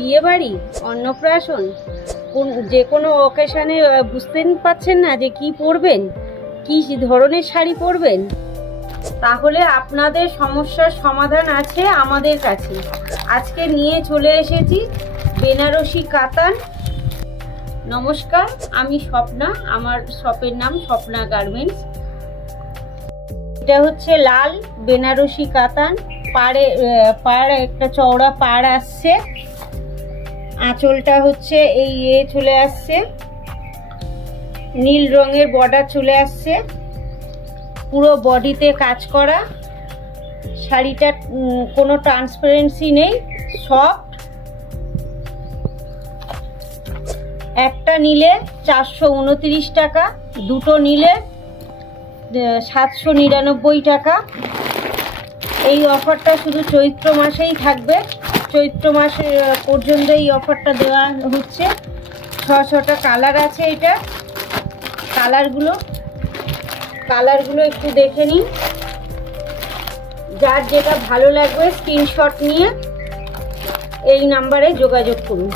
বিয়ে বাড়ি, অন্নপ্রাশন, যে কোনো অকেশনে বুঝতে পারছেন না যে কি পরবেন, কি ধরনের শাড়ি পরবেন, তাহলে আপনাদের সমস্যার সমাধান আছে আমাদের কাছে। আজকে নিয়ে চলে এসেছি বেনারসি কাতান। নমস্কার, আমি স্বপ্না, আমার শপের নাম স্বপ্না গার্মেন্টস। এটা হচ্ছে লাল বেনারসি কাতান, পাড় একটা চওড়া পাড় আসছে, আঁচলটা হচ্ছে এই চলে আসছে, নীল রঙের বর্ডার চলে আসছে, পুরো বডিতে কাজ করা। শাড়িটা কোনো ট্রান্সপারেন্সি নেই, সফট। একটা নিলে 429 টাকা, দুটো নিলে 799 টাকা। এই অফারটা শুধু চৈত্র মাসেই থাকবে, চৈত্র মাস পর্যন্ত এই অফারটা দেওয়া হচ্ছে। 6টা কালার আছে। এটা কালারগুলো একটু দেখে নিন, যার যেটা ভালো লাগবে স্ক্রিনশট নিয়ে এই নাম্বারে যোগাযোগ করুন।